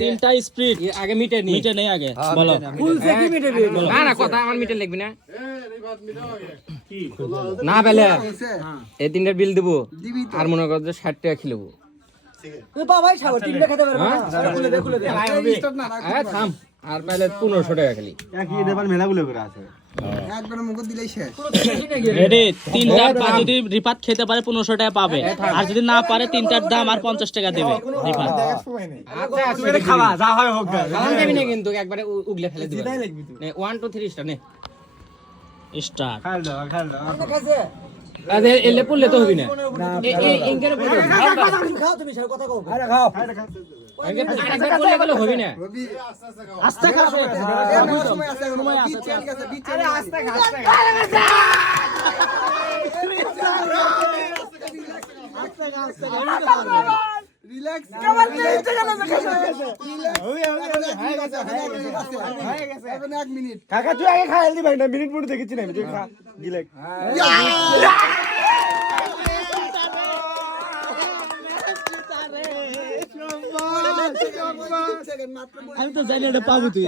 তিনটা স্প্রিট আগে মিটে নেই আগে বলো না না কথা আমার মিটে লিখবি না না পেলে এই তিনটার বিল দেবো আর মনে কর 60 টাকা খিলবো থাম আর পাইলে 1500 টাকা খালি রেডি তিনটার পা যদি রিপাত খেতে পারে 1500 টাকা পাবে আর যদি না পারে তিনটার দাম আর 50 টাকা দেবে রিপাত খাওয়া যা হয় হোক যাবি না কিন্তু একবারে উগলে ফেলে দিবি 1 2 3 স্টার নে স্টার্ট আরে এলে পড়লে তো হবি না ইনকার পড়লে খাও তুমি সারা কথা কও খাও আরেকবার পড়লে বলে হবি না আস্তে খাও সময় আছে বিচ চলে গেছে আরে আস্তে খা রিল্যাক্স কেমন নিচে গেল হয়ে গেছে এখন 1 মিনিট কাকা তুই আগে খাইল দি ভাই না মিনিট পরে দেখেছি না তুই খা গিলে আমি তো জানি এটা পাবো তুই